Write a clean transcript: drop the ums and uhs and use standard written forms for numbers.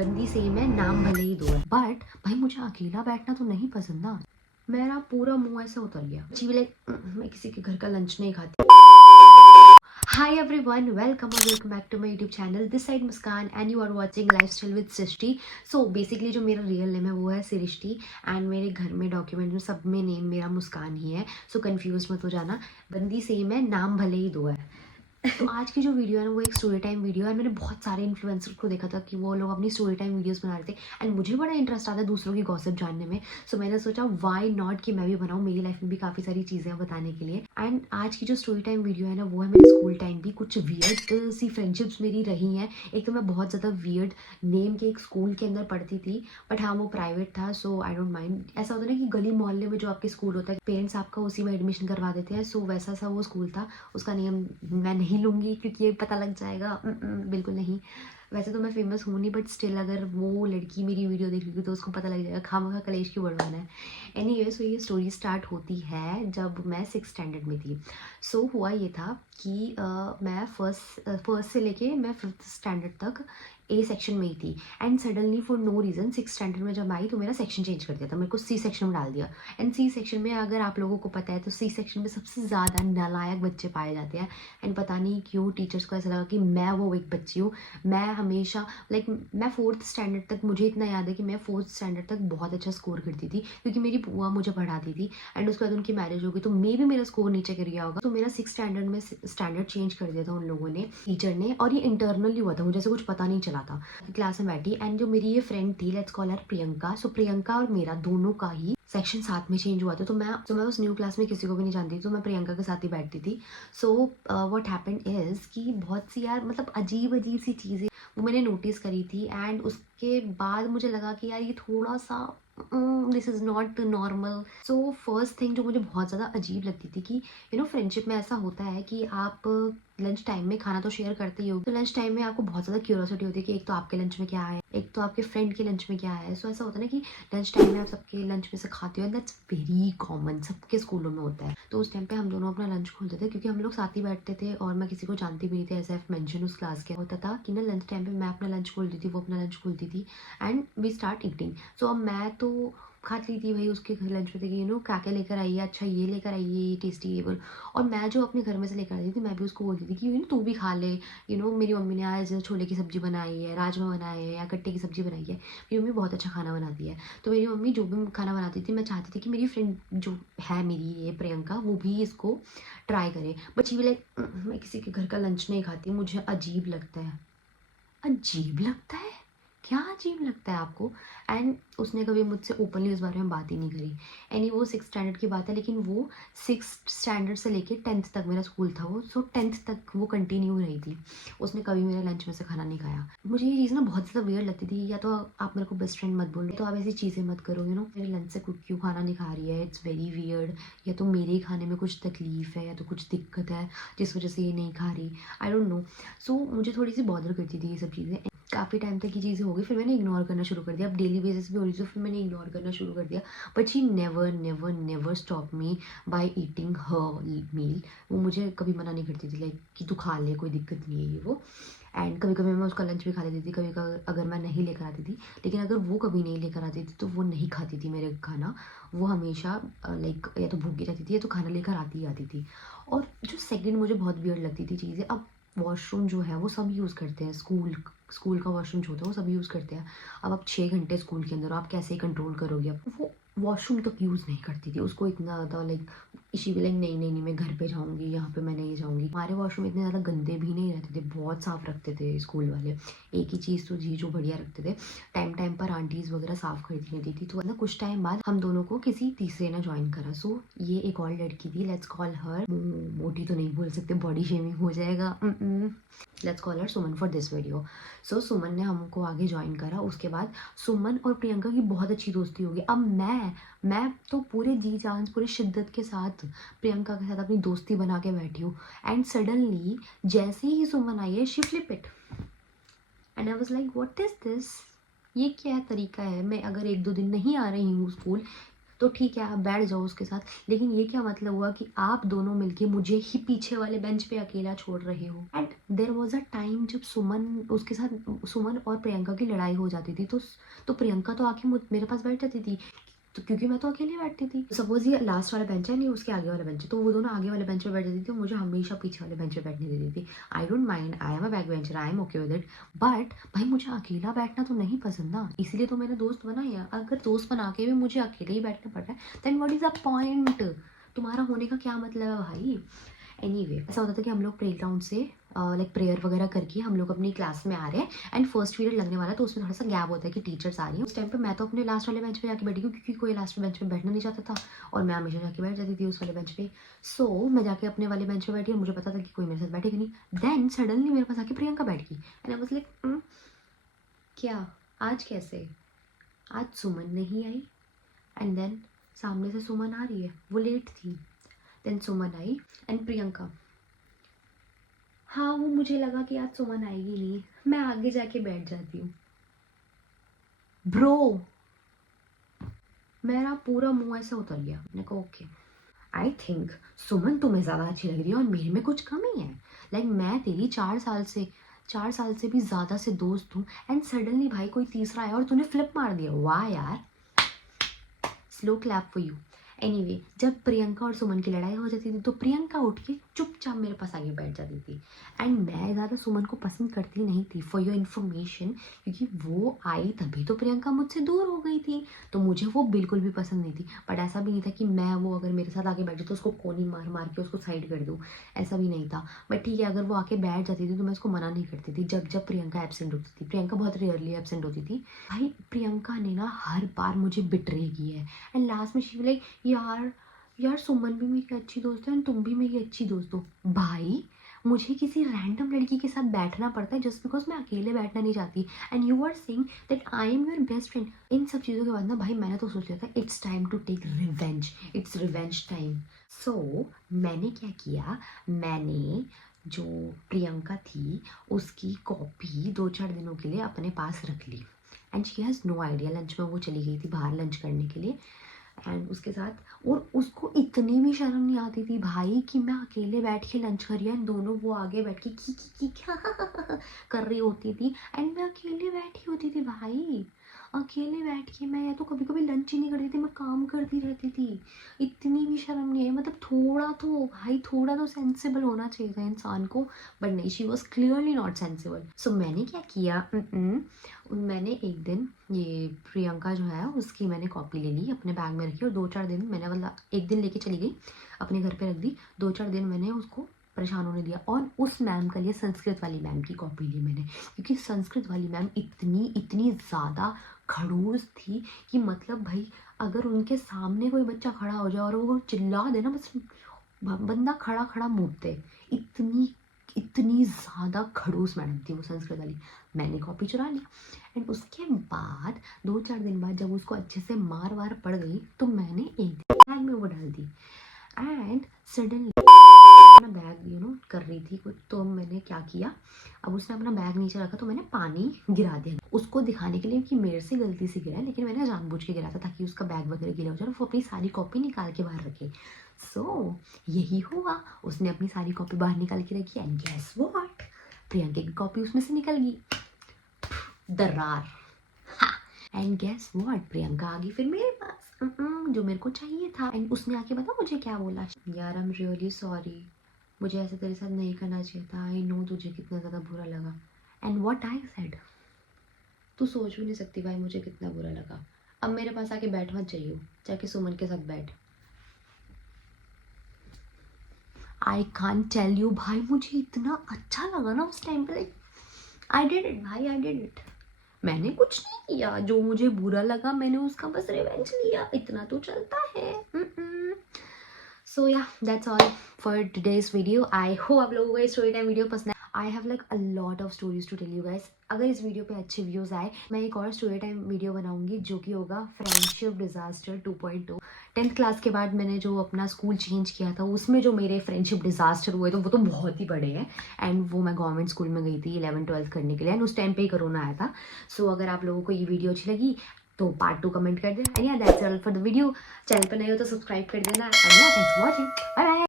बंदी सेम है, नाम भले ही दो है, बट भाई मुझे अकेला बैठना तो नहीं पसंद ना। मेरा पूरा मुंह ऐसे उतर गया। शी भी लाइक मैं किसी के घर का लंच नहीं खाती। Hi everyone, welcome or welcome back to my YouTube channel. This side Muskan and you are watching Lifestyle with Srishti. So basically जो मेरा रियल नेम है वो है सृष्टि एंड मेरे घर में डॉक्यूमेंट में सब में नेम मेरा मुस्कान ही है। सो कंफ्यूज मत हो जाना, बंदी सेम है, नाम भले ही दो है। तो आज की जो वीडियो है ना वो एक स्टोरी टाइम वीडियो है। मैंने बहुत सारे इन्फ्लुएंसर को देखा था कि वो लोग अपनी स्टोरी टाइम वीडियोस बना रहे थे एंड मुझे बड़ा इंटरेस्ट आता है दूसरों की गॉसिप जानने में। सो मैंने सोचा व्हाई नॉट कि मैं भी बनाऊँ, मेरी लाइफ में भी काफ़ी सारी चीज़ें हैं बताने के लिए। एंड आज की जो स्टोरी टाइम वीडियो है ना वो है मेरे स्कूल टाइम भी। कुछ वियर्ड सी फ्रेंडशिप्स मेरी रही हैं। एक तो मैं बहुत ज़्यादा वियर्ड नेम के एक स्कूल के अंदर पढ़ती थी, बट हाँ वो प्राइवेट था सो आई डोंट माइंड। ऐसा होता है ना कि गली मोहल्ले में जो आपके स्कूल होता है पेरेंट्स आपका उसी में एडमिशन करवा देते हैं, सो वैसा सा वो स्कूल था। उसका नेम मैं नहीं लूँगी क्योंकि ये पता लग जाएगा। बिल्कुल नहीं। वैसे तो मैं फेमस हूँ नहीं, बट स्टिल अगर वो लड़की मेरी वीडियो देख लेगी तो उसको पता लग जाएगा, खामखा कलेश क्यों बढ़वाना है। एनीवे सो ये स्टोरी स्टार्ट होती है जब मैं 6th स्टैंडर्ड में थी। सो हुआ ये था कि मैं फर्स्ट से लेके मैं 5th स्टैंडर्ड तक ए सेक्शन में ही थी and suddenly for no reason 6th standard में जब आई तो मेरा सेक्शन चेंज कर दिया था, मेरे को सी सेक्शन में डाल दिया। एंड सी सेक्शन में अगर आप लोगों को पता है तो सी सेक्शन में सबसे ज़्यादा नालायक बच्चे पाए जाते हैं। एंड पता नहीं क्यों टीचर्स को ऐसा लगा कि मैं वो एक बच्ची हूँ। मैं हमेशा मैं 4th स्टैंडर्ड तक, मुझे इतना याद है कि मैं 4th स्टैंडर्ड तक बहुत अच्छा स्कोर करती थी क्योंकि मेरी बुआ मुझे पढ़ाती थी एंड उसके बाद उनकी मैरिज हो गई तो मे भी मेरा स्कोर नीचे गिर गया होगा। तो मेरा 6th स्टैंडर्ड में स्टैंडर्ड चेंज कर दिया था उन लोगों ने, टीचर ने, और ये इंटरनली हुआ था, मुझे ऐसे कुछ पता नहीं चला था। क्लास में बैठी एंड जो मेरी ये फ्रेंड थी, लेट्स कॉल हर प्रियंका। सो प्रियंका और मेरा दोनों का ही सेक्शन साथ में चेंज हुआ था। तो मैं उस न्यू क्लास में किसी को भी नहीं जानती थी, तो मैं प्रियंका के साथ ही बैठती थी। सो व्हाट हैपेंड इज़ कि बहुत सी यार मतलब अजीब अजीब सी चीज़ें वो मैंने नोटिस करी थी एंड उसके बाद मुझे लगा कि यार ये थोड़ा सा this is not normal. So first thing जो मुझे बहुत ज़्यादा अजीब लगती थी कि फ्रेंडशिप में ऐसा होता है कि आप लंच टाइम में खाना तो शेयर करते ही हो, तो लंच टाइम में आपको बहुत ज़्यादा क्यूरियोसिटी होती है कि एक तो आपके लंच में क्या है, एक तो आपके फ्रेंड के लंच में क्या है। सो ऐसा होता है ना कि लंच टाइम में आप सबके लंच में से खाते हो एंड दैट्स वेरी कॉमन, सबके स्कूलों में होता है। तो उस टाइम पे हम दोनों अपना लंच खोलते थे क्योंकि हम लोग साथ ही बैठते थे और मैं किसी को जानती भी नहीं थी। एज आई मेंशन उस क्लास के होता था कि ना लंच टाइम पे मैं अपना लंच खोलती थी, वो अपना लंच खोलती थी एंड वी स्टार्ट ईटिंग। सो अब मैं तो खाती थी भाई उसके लंच में थे कि क्या क्या लेकर आई है, अच्छा ये लेकर आई है, ये टेस्टी ये बोल। और मैं जो अपने घर में से लेकर आती थी मैं भी उसको बोलती थी कि तू भी खा ले। मेरी मम्मी ने आज छोले की सब्जी बनाई है, राजमा बनाए हैं या गट्टे की सब्जी बनाई है। मेरी मम्मी बहुत अच्छा खाना बनाती है, तो मेरी मम्मी जो भी खाना बनाती थी मैं चाहती थी कि मेरी फ्रेंड जो है मेरी ये प्रियंका वो भी इसको ट्राई करे। बट शी भी लाइक मैं किसी के घर का लंच नहीं खाती, मुझे अजीब लगता है। अजीब लगता है? क्या अजीब लगता है आपको? एंड उसने कभी मुझसे ओपनली उस बारे में बात ही नहीं करी। वो 6th स्टैंडर्ड की बात है, लेकिन वो 6th स्टैंडर्ड से लेके 10th तक मेरा स्कूल था वो। सो 10th तक वो कंटिन्यू रही थी। उसने कभी मेरे लंच में से खाना नहीं खाया। मुझे ये चीज़ ना बहुत ज़्यादा वियर्ड लगती थी। या तो आप मेरे को बेस्ट फ्रेंड मत बोलो, तो आप ऐसी चीज़ें मत करो मेरे लंच से क्यों खाना नहीं खा रही है, इट्स वेरी वियर्ड। या तो मेरे ही खाने में कुछ तकलीफ है या तो कुछ दिक्कत है जिस वजह से ये नहीं खा रही, आई डोंट नो। सो मुझे थोड़ी सी बॉदर करती थी ये सब चीज़ें। काफ़ी टाइम तक ये चीज़ें हो गई, फिर मैंने इग्नोर करना शुरू कर दिया। अब डेली बेसिस पे हो रही तो फिर मैंने इग्नोर करना शुरू कर दिया। But she never never never stop me by eating her meal. वो मुझे कभी मना नहीं करती थी लाइक कि तू खा ले, कोई दिक्कत नहीं है ये वो। एंड कभी कभी मैं उसका लंच भी खा लेती थी, कभी कभी अगर मैं नहीं लेकर आती थी। लेकिन अगर वो कभी नहीं लेकर आती थी तो वो नहीं खाती थी मेरे खाना। वो हमेशा लाइक या तो भूखी रहती थी या तो खाना लेकर आती ही आती थी। और जो सेकंड मुझे बहुत वियर्ड लगती थी चीज़ें, अब वॉशरूम जो है वो सब यूज़ करते हैं, स्कूल का वॉशरूम जो होता है वो सब यूज़ करते हैं। अब आप 6 घंटे स्कूल के अंदर हो, आप कैसे कंट्रोल करोगे? अब वो वॉशरूम तक यूज़ नहीं करती थी, उसको इतना ज़्यादा लाइक इसी भी लाइक नहीं नहीं नहीं मैं घर पे जाऊँगी, यहाँ पे मैं नहीं जाऊँगी। हमारे वॉशरूम इतने ज़्यादा गंदे भी नहीं रहते थे, बहुत साफ़ रखते थे स्कूल वाले। एक ही चीज़ तो जी जो बढ़िया रखते थे, टाइम टाइम पर आंटीज़ वगैरह साफ़ करती रहती थी। तो ना कुछ टाइम बाद हम दोनों को किसी तीसरे ने ज्वाइन करा। सो ये एक और लड़की थी, लेट्स कॉल हर, मोटी तो नहीं बोल सकते, बॉडी शेमिंग हो जाएगा। Let's call her Suman for this video. So Suman ने हमको आगे ज्वाइन करा। उसके बाद सुमन और प्रियंका की बहुत अच्छी दोस्ती होगी। अब मैं तो पूरे जी जान पूरे शिद्दत के साथ प्रियंका के साथ अपनी दोस्ती बना के बैठी हूँ एंड सडनली जैसे ही सुमन आई है she flip it and I was like what is this? ये क्या तरीका है? मैं अगर 1-2 दिन नहीं आ रही हूँ स्कूल तो ठीक है आप बैठ जाओ उसके साथ, लेकिन ये क्या मतलब हुआ कि आप दोनों मिलके मुझे ही पीछे वाले बेंच पे अकेला छोड़ रहे हो। And there was a time जब सुमन उसके साथ, सुमन और प्रियंका की लड़ाई हो जाती थी, तो प्रियंका तो आके मेरे पास बैठ जाती थी, तो क्योंकि मैं तो अकेले बैठती थी। सपोज ये लास्ट वाला बेंच है, नहीं उसके आगे वाला बेंच है, तो वो दोनों आगे वाले बेंच पे बैठ जाती थी, मुझे हमेशा पीछे वाले बेंच पे बैठने देती थी। I don't mind, I am a back bencher, I am okay with it, but भाई मुझे अकेला बैठना तो नहीं पसंद ना, इसीलिए तो मैंने दोस्त बनाई है। अगर दोस्त बना के भी मुझे अकेले ही बैठना पड़ रहा है, then what is the point? तुम्हारा होने का क्या मतलब है भाई? एनीवे ऐसा होता था कि हम लोग प्ले ग्राउंड से लाइक प्रेयर वगैरह करके हम लोग अपनी क्लास में आ रहे हैं, एंड फर्स्ट पीरियड लगने वाला है, तो उसमें थोड़ा सा गैप होता है कि टीचर्स आ रही हैं। उस टाइम पे मैं तो अपने लास्ट वाले बेंच पे जाके बैठी हूँ, क्योंकि कोई लास्ट बेंच पे बैठना नहीं चाहता था, और मैं हमेशा जाके बैठ जाती थी उस वाले बेंच पे। सो मैं जाके अपने वाले बेंच पे बैठी और मुझे पता था कि कोई मेरे साथ बैठेगा नहीं। देन सडनली मेरे पास आके प्रियंका बैठ गई, एंड आई वाज लाइक क्या आज कैसे? आज सुमन नहीं आई, एंड देन सामने से सुमन आ रही है, वो लेट थी, देन सुमन आई एंड प्रियंका। हाँ वो मुझे लगा कि आज सुमन आएगी नहीं, मैं आगे जाके बैठ जाती हूँ। ब्रो मेरा पूरा मुंह ऐसे उतर गया, मैंने कहा ओके, आई थिंक सुमन तुम्हें ज़्यादा अच्छी लग रही है और मेरे में कुछ कमी है। लाइक मैं तेरी 4 साल से भी ज़्यादा से दोस्त हूँ, एंड सडनली भाई कोई तीसरा आया और तूने फ्लिप मार दिया। वाह यार, slow clap for you. Anyway जब प्रियंका और सुमन की लड़ाई हो जाती थी, तो प्रियंका उठ के चुपचाप मेरे पास आगे बैठ जाती थी, एंड मैं ज़्यादा सुमन को पसंद करती नहीं थी, फॉर योर इन्फॉर्मेशन, क्योंकि वो आई तभी तो प्रियंका मुझसे दूर हो गई थी, तो मुझे वो बिल्कुल भी पसंद नहीं थी। बट ऐसा भी नहीं था कि मैं वो अगर मेरे साथ आके बैठे तो उसको कोनी मार मार के उसको साइड कर दूँ, ऐसा भी नहीं था। बट ठीक है, अगर वो आके बैठ जाती थी तो मैं उसको मना नहीं करती थी। जब जब प्रियंका एबसेंट होती थी, प्रियंका बहुत रेयरली एबसेंट होती थी, भाई प्रियंका ने ना हर बार मुझे बिट्रे की है, एंड लास्ट में शी लाइक यार सुमन भी मेरी अच्छी दोस्त है, एंड तुम भी मेरी अच्छी दोस्त हो। भाई मुझे किसी रैंडम लड़की के साथ बैठना पड़ता है जस्ट बिकॉज मैं अकेले बैठना नहीं चाहती, and you are saying that I am your best friend. इन सब चीज़ों के बाद ना भाई मैंने तो सोच लिया था it's time to take revenge, it's revenge time. So मैंने क्या किया, मैंने जो प्रियंका थी उसकी कॉपी 2-4 दिनों के लिए अपने पास रख ली, and she has no idea. Lunch में वो चली गई थी बाहर लंच करने के लिए, एंड उसके साथ, और उसको इतनी भी शर्म नहीं आती थी भाई कि मैं अकेले बैठ के लंच कर रही हूँ, दोनों वो आगे बैठ के की क्या कर रही होती थी, एंड मैं अकेले बैठी होती थी भाई। अकेले बैठ के मैं या तो कभी कभी लंच ही नहीं करती थी, मैं काम करती रहती थी। इतनी भी शर्म नहीं है, मतलब थोड़ा तो भाई, थोड़ा तो सेंसिबल होना चाहिए था इंसान को, बट नहीं, she was clearly not sensible. So मैंने क्या किया, मैंने एक दिन ये प्रियंका जो है उसकी मैंने कॉपी ले ली, अपने बैग में रखी, और 2-4 दिन मैंने, मतलब एक दिन लेके चली गई अपने घर पे रख दी, 2-4 दिन मैंने उसको परेशान होने दिया, और उस मैम के लिए संस्कृत वाली मैम की कॉपी ली मैंने, क्योंकि संस्कृत वाली मैम इतनी ज़्यादा खड़ूस थी कि मतलब भाई अगर उनके सामने कोई बच्चा खड़ा हो जाए और वो चिल्ला दे ना, बस बंदा खड़ा खड़ा मुड़ते, इतनी ज़्यादा खड़ूस मैडम थी वो संस्कृत वाली। मैंने कॉपी चुरा ली, एंड उसके बाद 2-4 दिन बाद जब उसको अच्छे से मार वार पड़ गई, तो मैंने एक दिन बैग में वो डाल दी, एंड सडनली मैं बैग कर रही थी कुछ, तो मैंने क्या किया, अब उसने अपना बैग नीचे रखा तो मैंने पानी गिरा दिया उसको दिखाने के लिए कि मेरे से गलती से गिरा है, लेकिन मैंने जानबूझ के गिरा था ताकि उसका बैग वगैरह गिला हो जाए और वो अपनी सारी कॉपी निकाल के बाहर रखे। सो यही हुआ, उसने अपनी सारी कॉपी बाहर निकाल के रखी, एंड गेस व्हाट, प्रियंका की कॉपी उसमें से निकल गई, दर्रार। एंड गेस व्हाट, प्रियंका आ गई फिर मेरे पास, जो मेरे को चाहिए था, एंड उसने आके बता मुझे क्या बोला, यार आई एम रियली सॉरी, मुझे ऐसे तेरे साथ नहीं करना चाहिए था, आई नो तुझे कितना ज़्यादा बुरा लगा। एंड व्हाट आई सेड, तू सोच भी नहीं सकती भाई मुझे कितना बुरा लगा। अब मेरे पास आके बैठ मत जाइयो, जाके सुमन के साथ बैठ। आई कांट टेल यू भाई, मुझे इतना अच्छा लगा ना उस टाइम पे, लाइक आई डिड इट भाई, आई डिड इट। मैंने कुछ नहीं किया, जो मुझे बुरा लगा मैंने उसका बस रिवेंज लिया, इतना तो चलता है। So yeah that's all for today's video. I hope आप लोगों को ये स्टोरी टाइम वीडियो पसंद है। I have like a lot of stories to tell you guys. अगर इस वीडियो पे अच्छे व्यूज़ आए, मैं एक और स्टोरी टाइम वीडियो बनाऊंगी जो कि होगा फ्रेंडशिप डिजास्टर 2.2। 10th क्लास के बाद मैंने जो अपना स्कूल चेंज किया था, उसमें जो मेरे फ्रेंडशिप डिजास्टर हुए, तो वो तो बहुत ही बड़े हैं, एंड वो मैं गवर्नमेंट स्कूल में गई थी 11th-12th करने के लिए, एंड उस टाइम पे ही कोरोना आया था। सो अगर आप लोगों को ये वीडियो अच्छी लगी तो पार्ट 2 कमेंट कर देना। And yeah that's all for the video. Channel पर नए हो तो सब्सक्राइब कर देना। And yeah thanks for watching. Bye bye.